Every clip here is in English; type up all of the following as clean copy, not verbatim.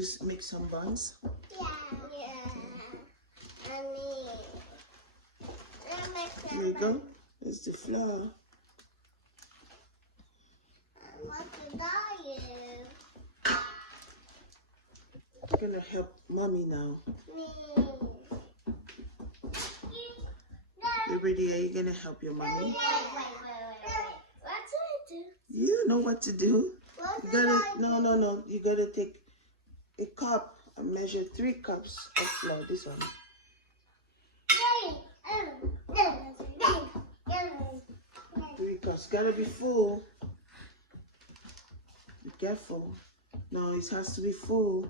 Just make some buns. There you go. There's the flour. I want to diet. You're gonna help mommy now. Liberty, are you gonna help your mommy? Wait. What do I do? You don't know what to do. You gotta no. You gotta take a cup and measure 3 cups of flour. This one. 3 cups. Gotta be full. Be careful. No, it has to be full.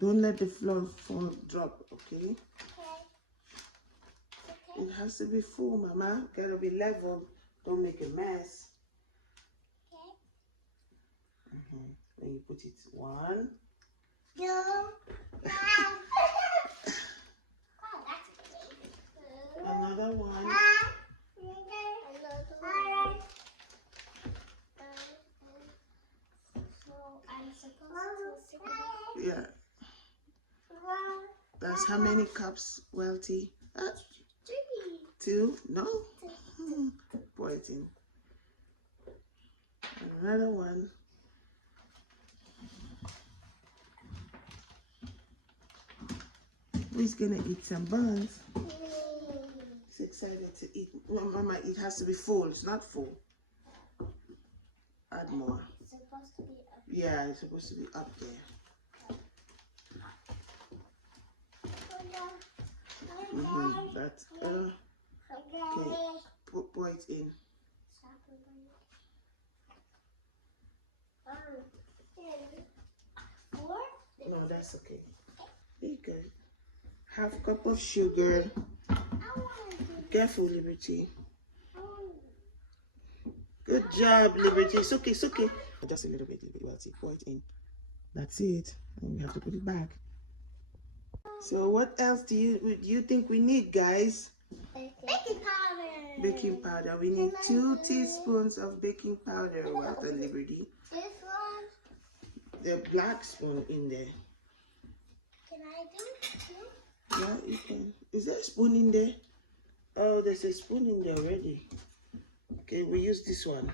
Don't let the flour drop, okay? It has to be full, Mama. Gotta be level. Don't make a mess. Then you put it 1. Another 1. Yeah. That's how many cups, Welty? 2? No? Pour it in. Another 1. Who's gonna eat some buns? He's excited to eat. Well, Mama, it has to be full. It's not full. Add more. It's supposed to be up. Yeah, it's supposed to be up there. That's okay. Pour it in. No, that's okay. There you go. 1/2 cup of sugar. Careful, Liberty. Good job, Liberty. It's okay, it's okay. Just a little bit, Liberty. Pour it in. That's it. And we have to put it back. So what else do you think we need, guys? Baking powder. Baking powder. We need 2 teaspoons of baking powder, Walter and Liberty. This one. The black spoon in there. Can I do 2? Yeah, you can. Is there a spoon in there? Oh, there's a spoon in there already. Okay, we use this one.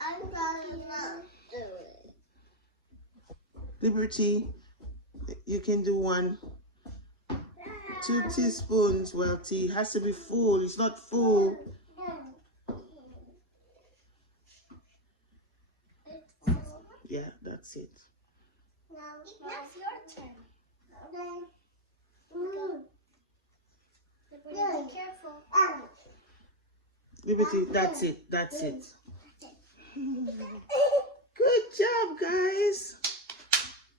I'm gonna not do it. Liberty, you can do 1. 2 teaspoons. Well, tea has to be full. It's not full. Yeah, that's it. Now it's your turn. Okay. Be careful. Liberty, that's it. That's it. Good job, guys.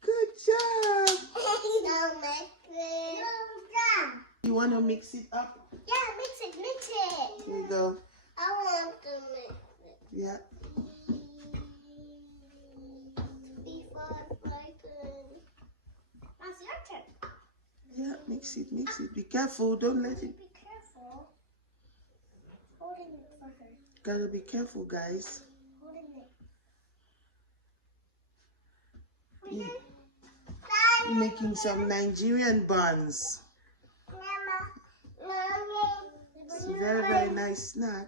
Good job. You want to mix it up? Yeah, mix it. Here you go. I want to mix it. Yeah. Before my turn. Now it's your turn. Yeah, mix it. Be careful. Don't let it. Be careful. Holding it for her. Gotta be careful, guys. Holding it. You're making some Nigerian buns. It's a very, very nice snack.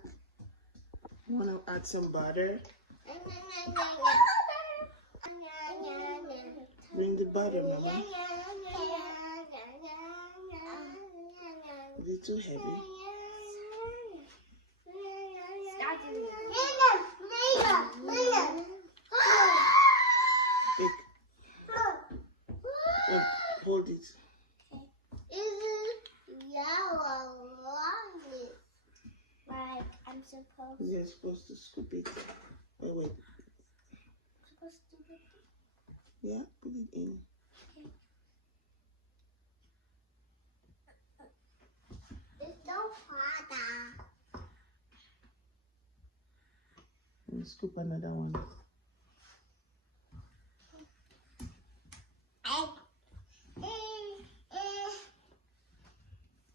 You want to add some butter? Bring the butter, Mama. Is it too heavy? Take. Hold it. Like I'm supposed. You're supposed to scoop it. Wait. Supposed to do it. Yeah, put it in. It's no harder. And scoop another one.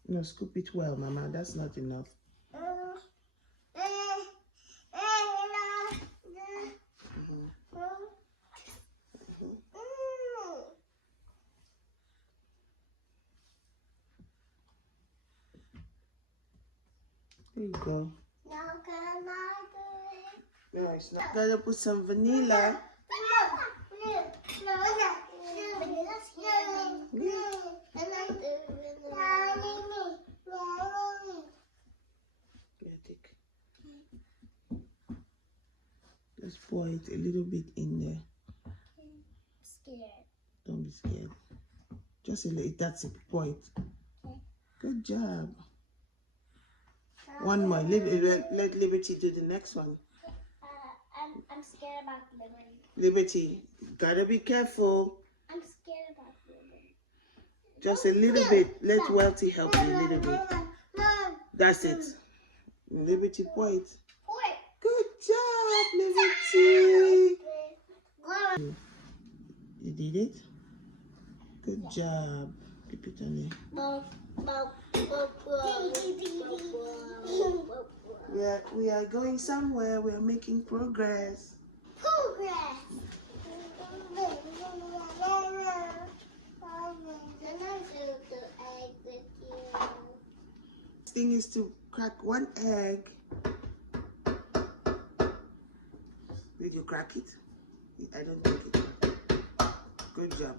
No, scoop it well, Mama. That's not enough. There you go. Now can I do it? No, it's not. Gotta put some vanilla. Yeah, take. Just pour it a little bit in there. Scared. Don't be scared. Just a little. That's it. Pour it. Okay. Good job. One more. Let Liberty do the next one. I'm scared about Liberty. Liberty, gotta be careful. I'm scared about Liberty. Just a little bit. Let Welty help you a little bit. That's it. Liberty, pour it. Good job, Liberty. You did it? Good job. Keep it on there. We are going somewhere. We are making progress. Thing is to crack one egg. Did you crack it? I don't think it. Good job.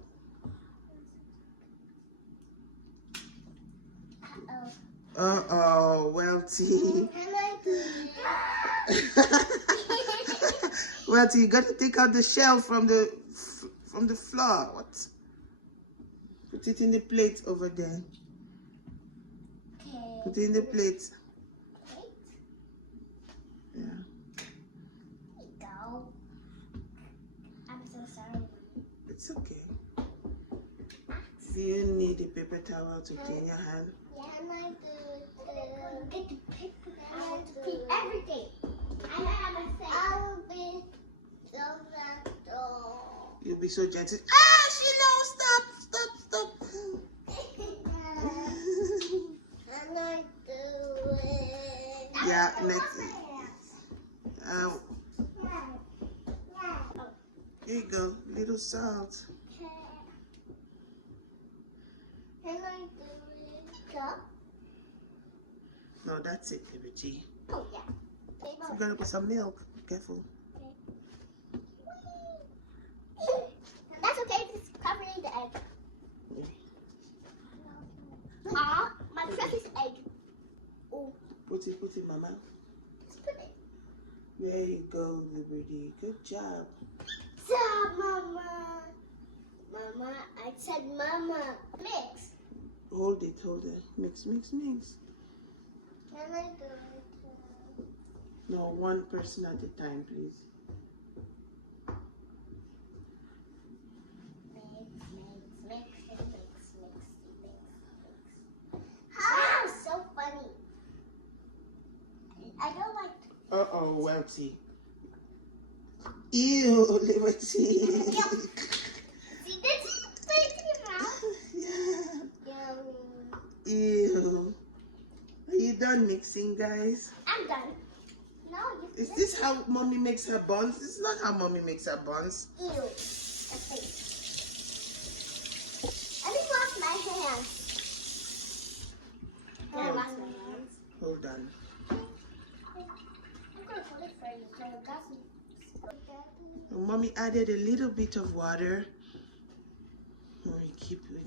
Uh-oh, Welty. Welty, you got to take out the shell from the flour. What? Put it in the plate over there. Okay. Put it in the plate. Yeah. There you go. I'm so sorry. It's okay. Do you need a paper towel to clean your hand? Yeah, and I do. Get the paper towel to clean everything. I have a thing. I will be so gentle. You'll be so gentle. Ah, Stop. And I do it. Yeah, next. Here you go. Little salt. Okay. And I do it. Cup. No, that's it, Liberty. Oh, yeah. You gotta put some milk. Be careful. That's okay, just covering the egg. Yeah. My precious egg. Oh, Put it, Mama. let's put it. There you go, Liberty. Good job. Stop, Mama. Mama, I said Mama. Mix. Hold it. Mix. Can I do it? No, one person at a time, please. Mix. Ah, so funny. I don't like. Uh-oh, Welty. Ew, Liberty. See this? Put it in your mouth. Yeah. Yum. Ew. Are you done mixing, guys? I'm done. No, you. Is this how Mommy makes her buns? This is not how Mommy makes her buns. Ew. That's it. Let me wash my hands. Can I wash my hands? Hold on. I'm gonna put it for you so it doesn't. Mommy added a little bit of water. We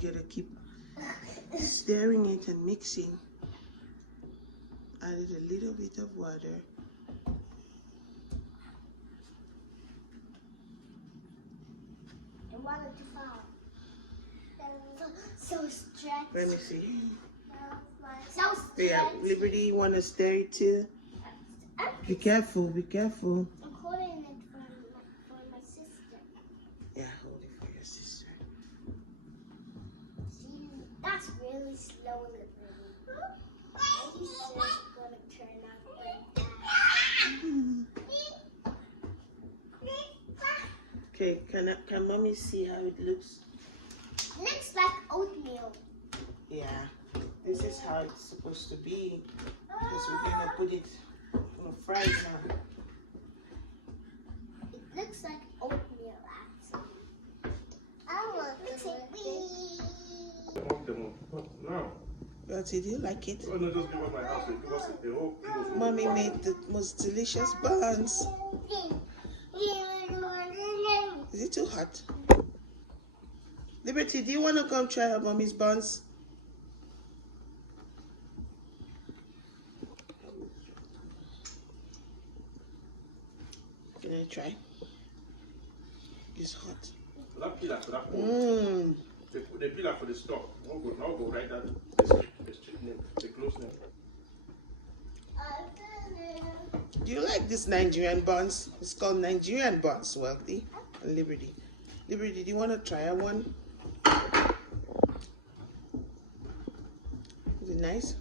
gotta keep stirring it and mixing. Added a little bit of water. I wanted to fall. So stretched. Let me see. So stretched. Yeah, Liberty, you wanna stir it too? Be careful. I'm holding it for my sister. Yeah, hold it for your sister. See, that's really slow, Liberty. My sister's gonna turn out like that. Okay, can Mommy see how it looks? Looks like oatmeal. Yeah, this is how it's supposed to be. Because we're gonna put it in the fries now. It looks like oatmeal, actually. I want to No. But Wealthy, do you like it? Oh, no, just give us my house. Give us the whole. Mommy made the most delicious buns. Is it too hot? Liberty, do you want to come try her mommy's buns? Can I try? It's hot. That pillar for that pole. Mmm. The pillar for the stock. I'll go right there. The street name, the close name. Do you like this Nigerian buns? It's called Nigerian buns, Wealthy and Liberty. Liberty, do you want to try one? Is it nice?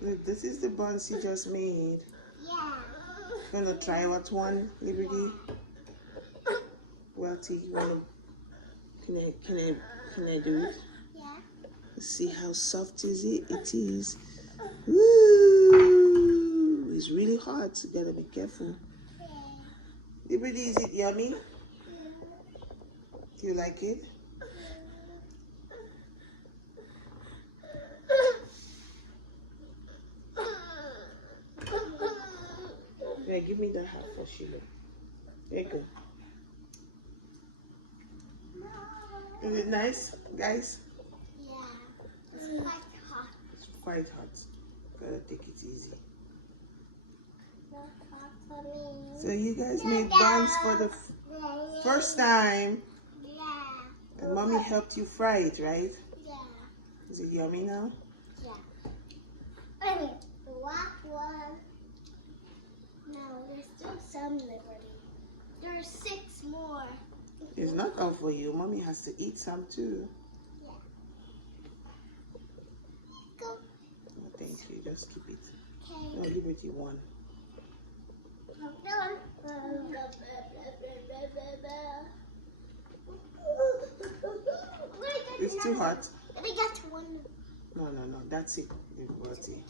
Look, this is the buns you just made. Yeah. Gonna try what one, Liberty? Wealthy, you wanna? Can I do it? Yeah. Let's see how soft is it? It is. Woo! It's really hot, so you gotta be careful. Liberty, is it yummy? Do you like it? Yeah, give me the hat for Sheila. There you go. Is it nice, guys? Yeah. It's quite hot. It's quite hot. Gotta take it easy. Not hot for me. So you guys made buns for the first time, Yeah. and mommy helped you fry it, right? Yeah. Is it yummy now? Yeah. The black one. No, there's still some, Liberty. There's 6 more. It's not all for you. Mommy has to eat some too. Yeah. Go. No, thank you. Just keep it. Okay. No, Liberty one. I'm done. It's too hot. I got one. No. That's it, Liberty.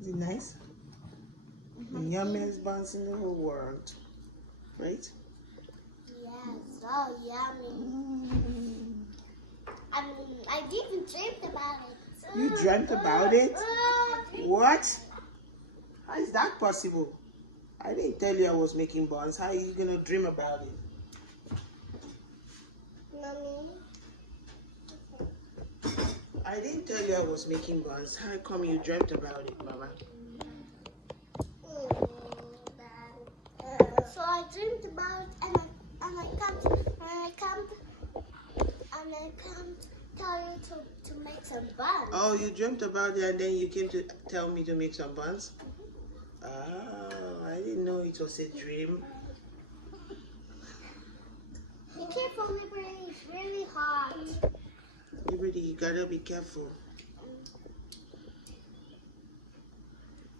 Is it nice? The yummiest buns in the whole world, right? Yes, so yummy. I didn't dream about it. You dreamt about it? What? How is that possible? I didn't tell you I was making buns. How are you gonna dream about it? Mommy. I didn't tell you I was making buns. How come you dreamt about it, Mama? So I dreamed about it, and I come tell you to make some buns. Oh, you dreamt about it and then you came to tell me to make some buns? Oh, I didn't know it was a dream. Be careful, Liberty. It's really hot. Liberty, you gotta be careful.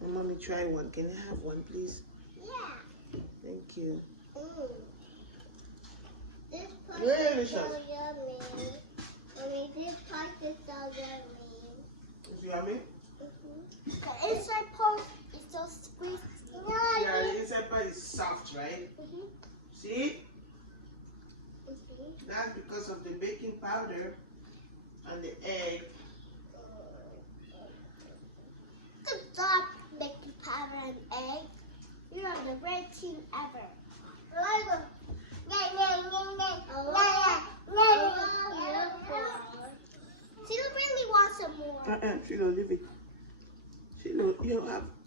Oh, Mommy, try one. Can I have one, please? Yeah. Thank you. This part Really, is so Shaz? yummy. Mommy, this part is so yummy. Is it yummy? The inside part is so squeezed. Yeah, the inside part is soft, right? See? That's because of the baking powder and the egg. Good job, baking powder and egg. You are the red team ever. Sheila really wants some more. Sheila, leave it. Sheila,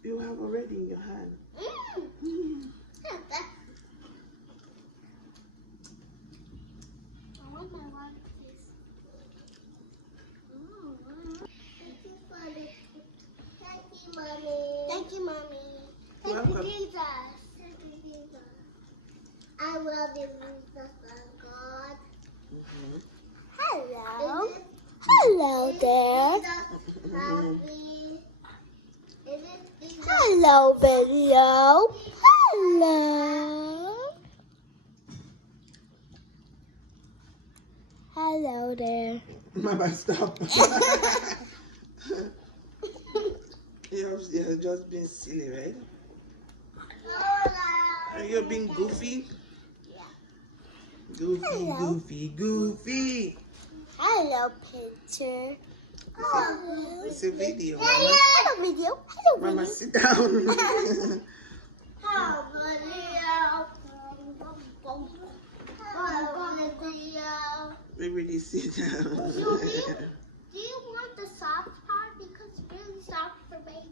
you have already in your hand. I want my one, please. Thank you, Mommy. Thank you, Mommy. Thank you, Welcome. Jesus. Thank you, Jesus. I love you, Jesus, God. Hello. Hello there. Hello, video. Hello. Hello there. Mama, stop. You're just being silly, right? Are you being goofy? Yeah. Goofy, Hello. goofy, goofy. Hello, picture. It's a video, Mama. Hello, video. Hello, Mama, video. sit down. Hello, video. Everybody sit down. Do you want the soft part? Because it's really soft for babies.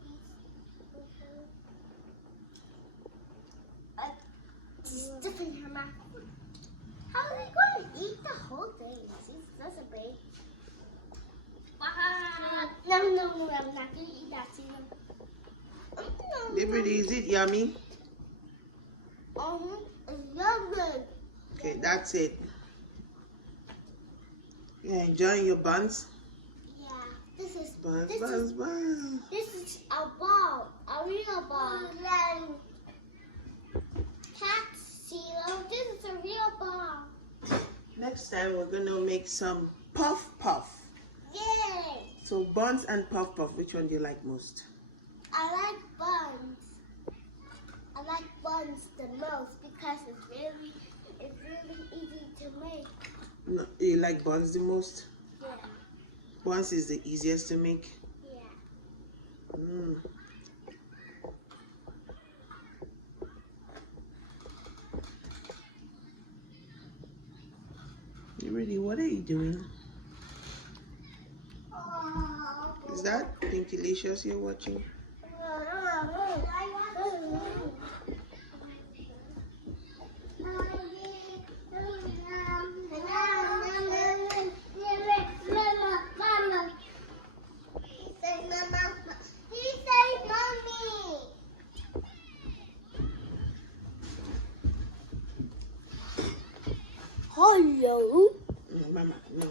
Stiff in her mouth. How are they going to eat the whole thing? She's such a baby. No, I'm not going to eat that. Everybody, is it yummy? It's yummy. Okay, that's it. You enjoying your buns? Yeah, this is Buns, this buns, is buns. this is a ball, a real ball. Cat Zero, this is a real ball. Next time we're gonna make some puff puff. Yay! So buns and puff puff, which one do you like most? I like buns. I like buns the most because it's really easy to make. No, you like buns the most? Yeah. Buns is the easiest to make. Yeah. Mm. You ready? What are you doing? Is that Pinkylicious you're watching? Hello. No, Mama, no.